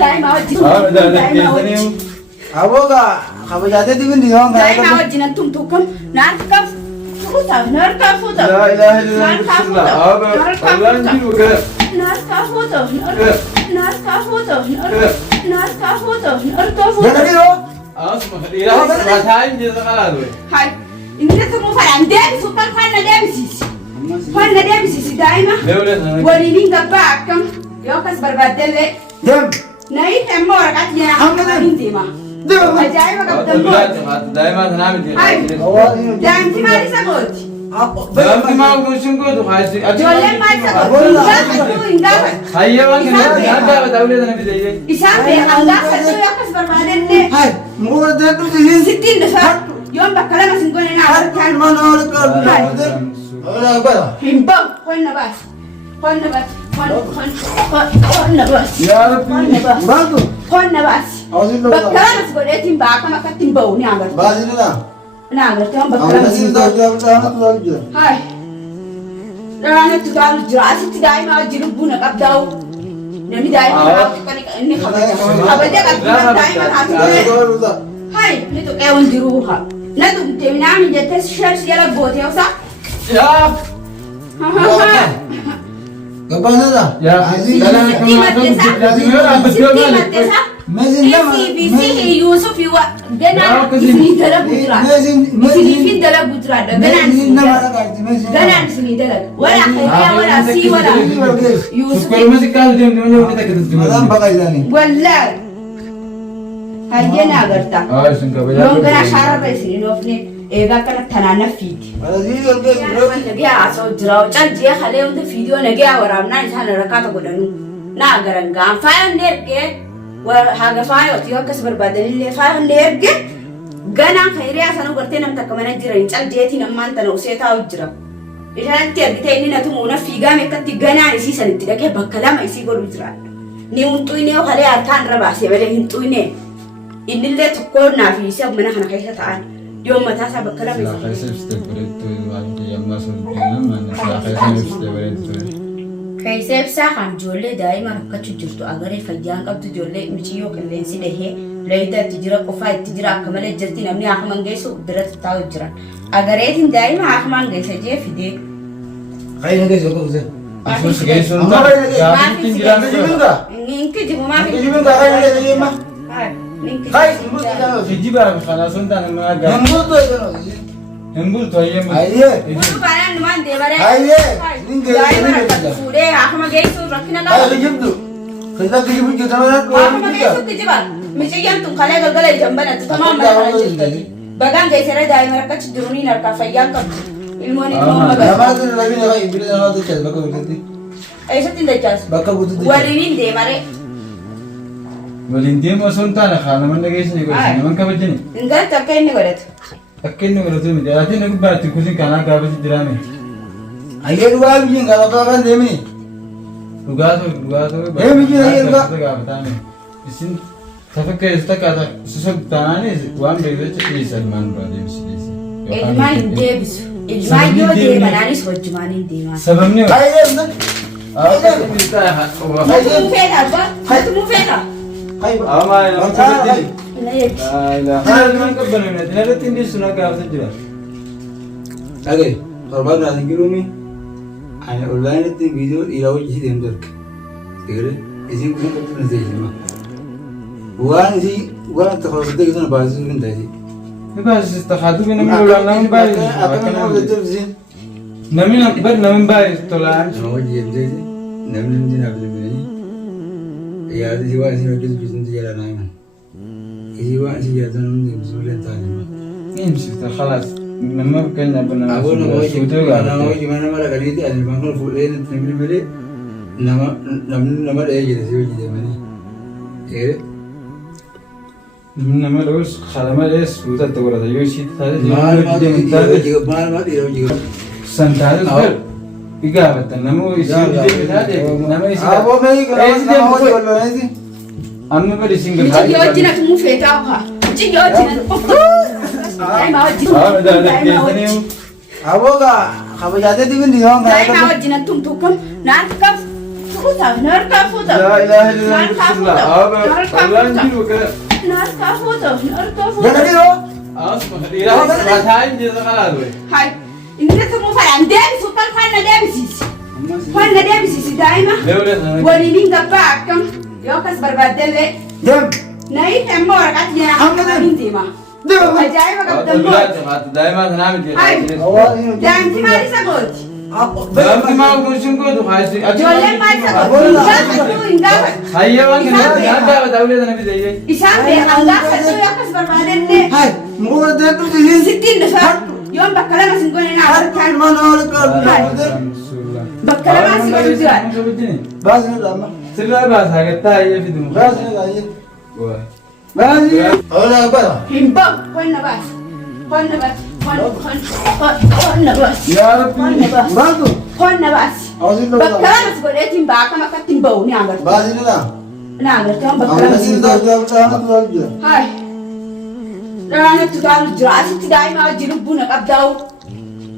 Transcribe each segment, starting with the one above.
daa'ima wajjin. Daa'ima wajjin. Aboga kabajatee dibin diiwaan kana. Daa'ima wajjin tumtuu kam naaf kaf fuuta narka fuuta. La ilaha illallah. Narka fuuta. Narka fuuta. Narka fuuta. Gana diro. Asma ilaha illallah jeza qaladu. Hai. Inni tumu faran deebisu kan fanna deebisiisi. Fanna deebisiisi daa'ima. Waliin gabbaa akkam yoo kas barbaaddellee. Dem. Nayi temmoo waraqaati jedhama hin deema. Ajaa'iba qabdammoo. Daa'ima tanaa miti. Daa'imti maal isa gooti? Daa'imti maal gochuun gootu haati. Ijoolleen maal isa gooti? Gaafachuu hin gaafatu. Hayyawwan kana gaafata ulee sana fidee. Isaan beekan gaafachuu yoo akkas barbaadellee. Hai muka deedu dihin. Sittiin dhufa yoon bakka lama sin goone naa Harkaan mana wal qabu. Ola bara. hin ba'u qonna baasi. Qonna baasi. Qonna baasi. Yaa Rabbi. Bantu. Qonna baasi. Bakka lama si godheetiin ba'a akkam akkatti hin ba'u ni agartu. Baasina. Ni agartu bakka Awwa lama si sin godhe. taa'u jira. Hai. Dhaanatti gaalu jira. Asitti daa'ima wajjin lubbuu na qabdaa'u. Namni daa'ima inni kabajaa qabdi daa'ima haati godhe. Hai, ni tuqee wal jiruu haa. Na tuqte minaamin jettee sharsi jala gootee osaa. Yaa. Gabaanada. Yaa. Sitti maddesa. Isii Yuusuf ganaan isinii dalagu jira. Isiniifin dalagu jira. Ganaan isinii dalagu. Wala khayyaa wala sii wala. Yuusuf. Madaan baqa isaanii. Wallaahi. Hayyana agarta. Yoon ganaa shaararra isinii dhoofne eegaa kana tanaana fiiti. Nagaa haasa'u jira. Caljee halee hundi fiidiyoo nagaa waraabnaan isaan rakkaata godhanu. Naa garangaan faayaan ergee haga faayoti yoo akkas barbaadanillee faayaan ergee ganaan khayriyaa sana gartee namni takka mana jiran caljeetiin ammaan tana usee taa'u jira. Isaanitti ergitee inni natumuuna fiigaa meeqatti ganaan isii sanitti dhaqee bakka lama isii godhu jira. Ni hunxuinee halee harkaan irra baasee malee hin xuinee. Innillee tokkoo naaf isa mana kana keessa ta'an yoo mataa isaa bakka lama keessa ibsaa kan ijoollee daa'ima rakkachuu jirtu agaree fayyaan qabdu ijoollee michiyyoo qilleensi dhahee leeyita itti jira qofaa itti jira akka malee jirti namni haakuman geessu biratti taa'u jira agareetiin daa'ima haakumaan geessa jee fidee. Kaina geessu akka ufze. Asuus geessuun gaaffiin jiraame jira. Ninki jibu maaf Ini juga kaina geessu yemma. Kai Fijiba kana sun taane maa gaa. Hembulto itu. Hembulto ayyem. Ayye. Butu banan numan deebare. Ayye. Ninge. Daa'ima rakkatu fuudhee haakuma geessu rakkina Ayo qaba. dijibdu. Kita dijibu kita mana? Haakuma geessutti jiba. Michiyyaan tun kalee galgala ijambanatti tamaan mana kana jirtati. Bagaan geessaree daa'ima rakkachu jiruuniin harkaa fayyaan qabdu. Ilmoon ilmoo Nama magaa. tu lagi nak ibu nama tu cakap bagus betul. Eessatti hin dachaasu. Bakka butuh. Waliin deemare. Waliin deemu osoo hin taane haa nama dhageessanii godhani nama kabajani. Hin galatti akka inni godhatu. Akka inni godhatu miti ati na gubbaatti kusin kanaa gaafasi jiraame. Ayye dua bijin kalau kau kan demi. Dhugaatu. Miti ayye dua. Gaafataame. Isin tafakkeessu takkaata sosoktaanis waan beekacha keessa ilmaan biraa deemsiseesi. Ilmaan hin deebisu. Ilmaan yoo deemanaanis wajjumaan hin deeman. Sababni Ayye betul. Hatumuu Fedha abbaa. Hatumuu fedha. Ayye. Ama nama kabajani. Na eegi. Haa ilmaan qabbanamne dinarratti inni suna gaafata jira. Oke, korban nanti kirumi. Ane online itu video irawu jadi demdor. Segera, isi pun kau pun nanti cuma. Bukan terkau kita kita nak bahas itu kan tadi. Bas istakhadu bi namin ulan namin bayi. Apa yang kau betul sih? Namin bayi tolaan. Nama jadi jadi, nama jadi nak beli ni. Ya, itu siapa sih nak jadi bisnis jalan lain. Siapa sih jalan nama ni bisnis tadi. Ini sifat khalas. Nama kena benar. Aku nak kau gimana malah kali itu ada bangkal full air nama beli. Nama dia jadi siapa jadi mana? Eh? Nama terus khadmat es sudah terus ada yosi tadi. Mal juga. Santai ber. Tiga betul. Nama isi dia tadi. Nama isi. Apa lagi kalau nama isi? Amma ber single. Michi yoo jina tumu fedha haa. Michi yoo jina. Daa'ima wajjin. Daa'ima wajjin. Apa kah? Kabajatnya tu pun diorang. Daa'ima wajjin tumtuu kam naaf kaf فوتة نركع فوتة لا إله إلا الله والله نجيب وكذا نركع فوتة نركع فوتة Gana kilo. أصبح إله ما تعين جزء خلاص هاي إنك مو فاهم دابس وطل خلنا دابسيس خلنا دابسيس دائما ولينين دباك كم يوكس بربادلة Jam. نايت أمور قتيا Alhamdulillah. من ديما Dem. أجايب قبل دائما تنام هاي Awal. دانتي ما لسه قلت دائما ما أقول شنو كنت خايسي جولة ما لسه قلت إنجاب هيا وين هذا بتقولي أنا بدي إسحاق بأنجاب خدوا يوكس بربادلة Hai. Mula dah tu sih. 60 دفعة يوم بكلام سنقول أنا عارف Kan mana orang kau? بكلام سنقول Bas ni lama. سلا بس هكذا هي في دماغ Bas ni lagi. Bas ni. Orang apa? هنبا خلنا بس خلنا بس خلنا بس يا ربي Bas tu. خلنا بس Awak tu. بكلام سنقول إتيم باكا ما كتيم باو نعمر Bas ni lah. نعمر كم Awak بكلام ni dah dah dah. هاي أنا تقال جراسي تداي ما جربونا قبضاو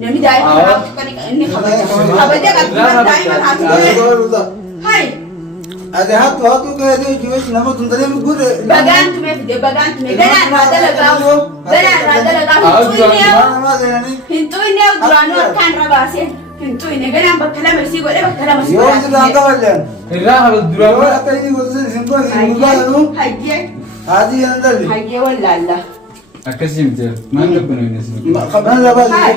نمي داي ما كان إني خبرت أبدا قبضنا داي ما هاتي هاي Ada hatu kaya dia jual nama tuntare mugur. bagan tume fide bagan tume gana rada lagaw hintu ini durano kan rabase hintu ini gana bakala mersi gole bakala mersi Yo itu dah kawalan. الراحة Yo بالدراما apa ini bosan simpel simpel tu. haye Adi yang dah. haye wallalla أكسيم تير ما نقبل الناس Kapan lah bas? هاي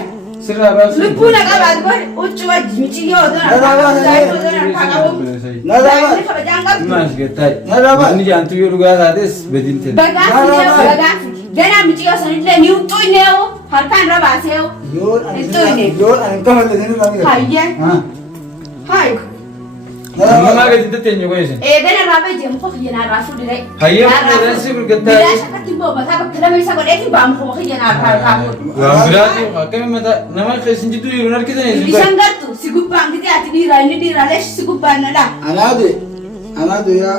سرها بس لبونا قبل قول وجوا ميتي يودنا داي ودنا كاغو Nada bas. ما شكتاي Nada bas. نيجي أنتو يلقى هذا بدين تير bagan bagan gana miti yo sanile ni utu ineo harkan rabaseo Itu ini. Yo an kawalan ni lagi. haye Ha. هاي ما قد تتني كويس gana rabe jem ko yana rafu dire هيا ولا سيبر bila قتاي shakati bo mata bakala mai sago dai ba mu ko yana ka وأمراتي وكم متى نما خشين جدو يرونر كذا يزوج Isangatu sigupang kita ati dira lesh sigupang na la. Anado ya.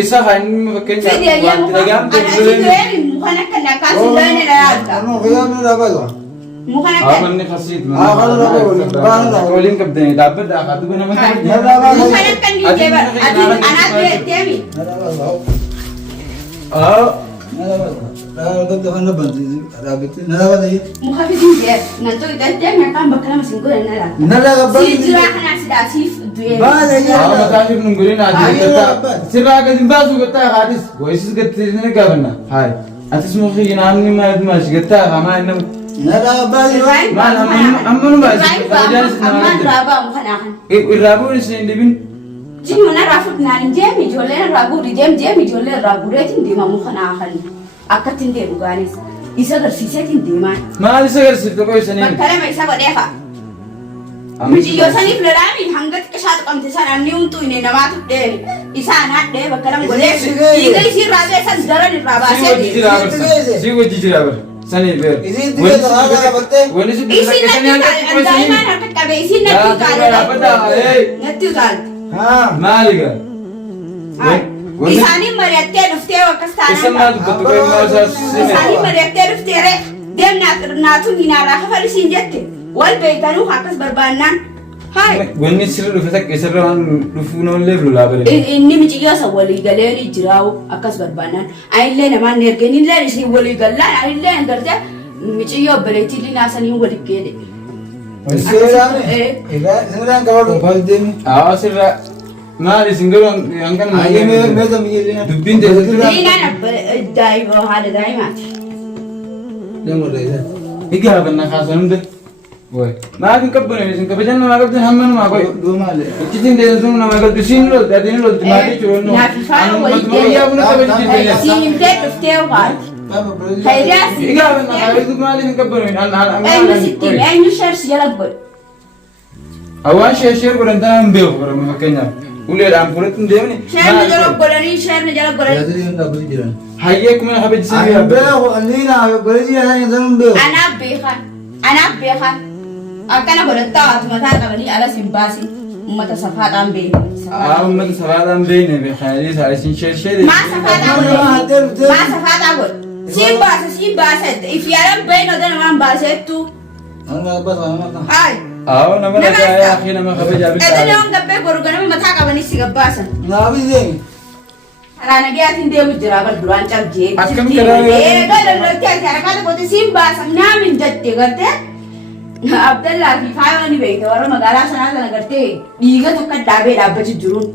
إسا هاي مكان Jadi ayah mu تلاقيهم ana si تقولين tueri mukhana kana kasu dane na yata. Ano kaya ni labas ba? Mukhana kana مني خسيت من Kalau كبدني دابد أخذ بنا مثلا mukhana kan ni jeba ati ana temi. Nalabas ba? Nalabas. Kalau tu kan bantu rabit. Nalabas lagi. Mukhafi din je nanto ita temi kan bakala masingo na la. Nalabas. Si jira kana si dasif dueri. Ba lagi. متعرف نقولين عادي سرعة قد بازو قطع حادث ويسس قد تريدنا قابلنا هاي أتسمو خي نامني ما يدماش قطع ما إنه Nalabas. ما أمنو باش Amman raba mukhana kan. الرابو نسين دبين Jini mana rafut nani jemi jole rabu di jemi jole rabu retin di ma mukhana kan. Akatin de buganis. Isa garsisetin di ma. ما لسه قرصت كويس سنين Bakala mai sago defa. Miji yo sani florami hangat kesat kamte sana niuntu ini nama tu de isa anak de bakalam gole iga isi rabe san zara ni raba se سيو تيجي رابر سنين بير Ini tiga tahun apa teh? ونسي isi nanti kan daima nak kabe isi nanti kan nanti kan Ha. مالك isani mariatte dufte wa kastana اسمع تقول ما isani mariatte dufte re dem natu hina raha fali sinjette wal beitanu hakas barbanan hai وني سر لفتك يسر عن لفونا الليل لا بره inni mijiga sa wali galeni jiraw akas barbanan aille na man nergeni le si wali galla aille ngarta mijiga beleti lina sani wali kede Sekarang ni. Sekarang kalau lepas dia ni. اه سر ما لي سنجل ان كان Ayah ni macam ni. دبين ده lina na dai bo hada dai mati Dia mula dia. يجي هذا النخاس عنده وي ما كان كبنا ليش كبجنا ما كبجنا هم ما كوي Dua malam. كتير ده زون ما كبجنا سين لو ده دين لو تماري شلون na fifa wali يا ابونا كبجنا sin te dufte wa Apa bro? khairas يجي هذا النخاس ما لي كبنا انا ay musitti ay nushar siyalak bol أول شيء قرن تنا مبيو قرن مفكنا ولي الآن قرنت نديوني share na jalak bolani share na jalak Dia bolani tu yang tak boleh jalan. هيك من حبيت Ayah سيبي bel, Alina, boleh jalan yang zaman bel. anak beha akana bolata mata kabani ala simbasi mata safat ambe من سفادان بيني بخيالي سايسين شيء ma safat agol simbasa ifiaran beno dana man basetu Ang apa sama tak? ay nama lagi ayah akhirnya nama kafe jabil. Ada yang kafe baru gana mata kabani si gabasan. Nabi deh. Rana dia tin dia mujra bal duran chal je. Askam kera. Gala lati aja kata bote simba sam namin jatte garte. Abdullah fi fayo ni be orang magala sana sana garte. Diga to kad dabe dabba jurun.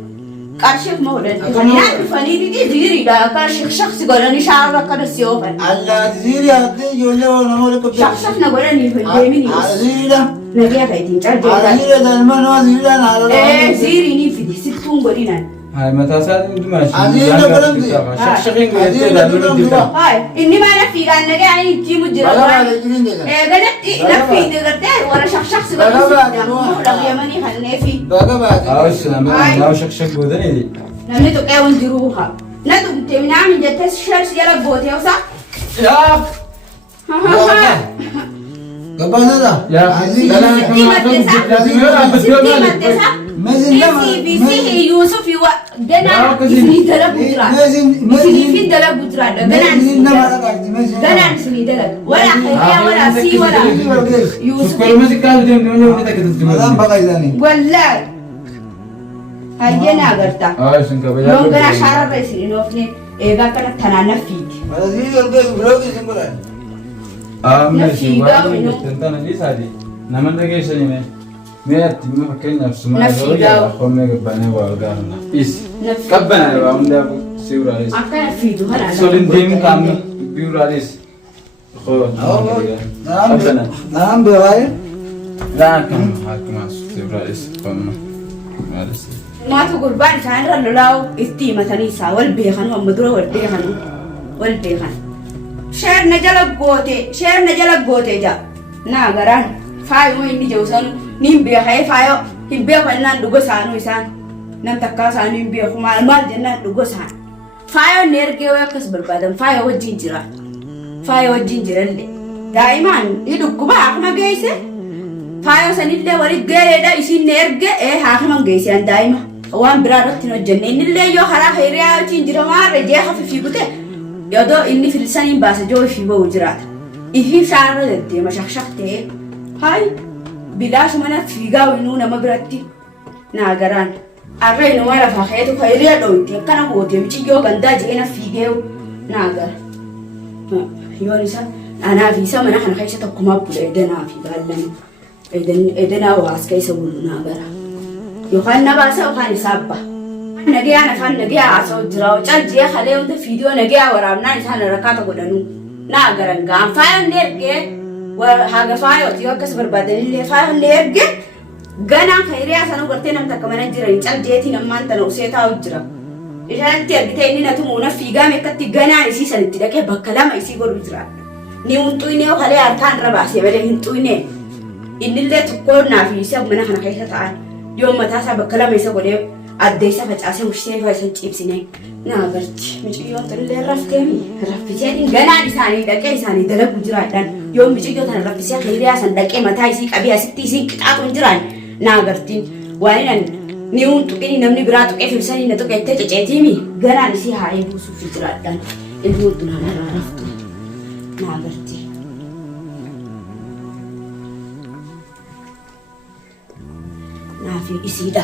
Karshik modan. Fani fani di diri da karshik shakhs golani shara kada siofan. Allah ziri ate yolo namole ko. Shakhs na golani fende mini. Ziri da. Nagia kai tin chal je. Ziri da mano ziri da nalo. Ziri ni fi situng golinan. Hai mata saat itu masih. Azir dah belum tu. Shak-shaking gitu dah belum kita. Hai, ini mana figan naga ini cium jera. Gana nafi itu kerja, orang shak-shak sebenarnya. Lagi yang mana hal nafi. Awas nama shak-shak bodoh ni. Namanya tu kawan juru ha. Nah tu temina min jatuh share segala bote ya usah. Ya. Kapan dah? Ya. Dalam kemarin betul betul. Visi Yusuf iwa dana isni dala butra. Isni fi dala butra. Dana isni dala. Wala khayya wala si wala. Yusuf. Kalau masih kau dia kita kita. Malam pakai ni. Wallah. Aja na agarta. Singkat banyak. Long gana syara resi nofne ega kana tanana fit. Azir dah belum tu semua. Masih baru tentang ni sadi. Nama lagi sini ni. Melihat timah kayaknya semua orang yang kami kebanyakan warga is. Kapan ya bang? Anda siuralis. Akan fit mana? Solin tim kami biuralis. Oh, Nam berapa? Nah, kami hakimas siuralis kami. ما تقول بعد كان رلوا استيمة تنيسا والبيخن ومدرو والبيخن شهر نجلب قوتي جا ناغران فايو إني جوسان نيم بيخاي فايو هم بيخو إنان دوغو سانو إسان نم تكا سانو هم بيخو مال جنان دوغو سان فايو نيركي ويكس بربادم فايو وجنجرا اللي دائما يدوكو با أخما جيسي فايو سنيلة وريد غيري دا إسي نيرجي هاخما جيسي عن دائما وان برارتي نجنن اللي يو خلا خيريا تنجرا ما رجع في بوته يدو إني في لساني باس جو في بوجرات إيه شعر لدي ما شخشختي هاي بلاش منا في جاو إنه نما براتي ناقران أرين ولا فخيتو خيريا دوتي كنا بوتي مشي جو غندا جينا في جو ناقر يوريسا أنا في سما نحن خيشة تقوم بلدنا في بالنا إدنا واسكي سوون ناقر يخان نباسا وخان يسابا نجيا نفان نجيا عصو جراو جال خليه وده فيديو نجيا ورامنا إنسان ركاته قدنو ناقرن قام فايل نيرجع وحاجة فايل تيجا كسبر بدل اللي فايل نيرجع جانا خيريا سانو قرتين أم تكمنا جرا جال جيتي نمان تنوسيتا وجرا إذا أنت أرجعتني نتومونا في جام يكتي جانا إسي سنتي لكن بكلام إسي قرب نيونتوينه وخليه أركان رباسي بده هنتوينه إن اللي تقولنا في سب من إحنا خيشة تعال يوم ما تاسع بكلام يسوي له أديسا فتأسي مشتري فايسن تجيبسينه ناقرت مش يوم تقول رفتني رفتيني جنا لساني دكي ساني دلك بجرادان يوم بيجي يوم تنا رفتيا خيريا سان دكي ما تايسي أبي أسيتي سين كتاب بجران ناقرتين وين نيون تكني نمني براتو كيف بساني نتو كيف تجتيمي جنا لسي هاي بوسو في جرادان البوت نهار رفتو ناقرتي نافي إسيدا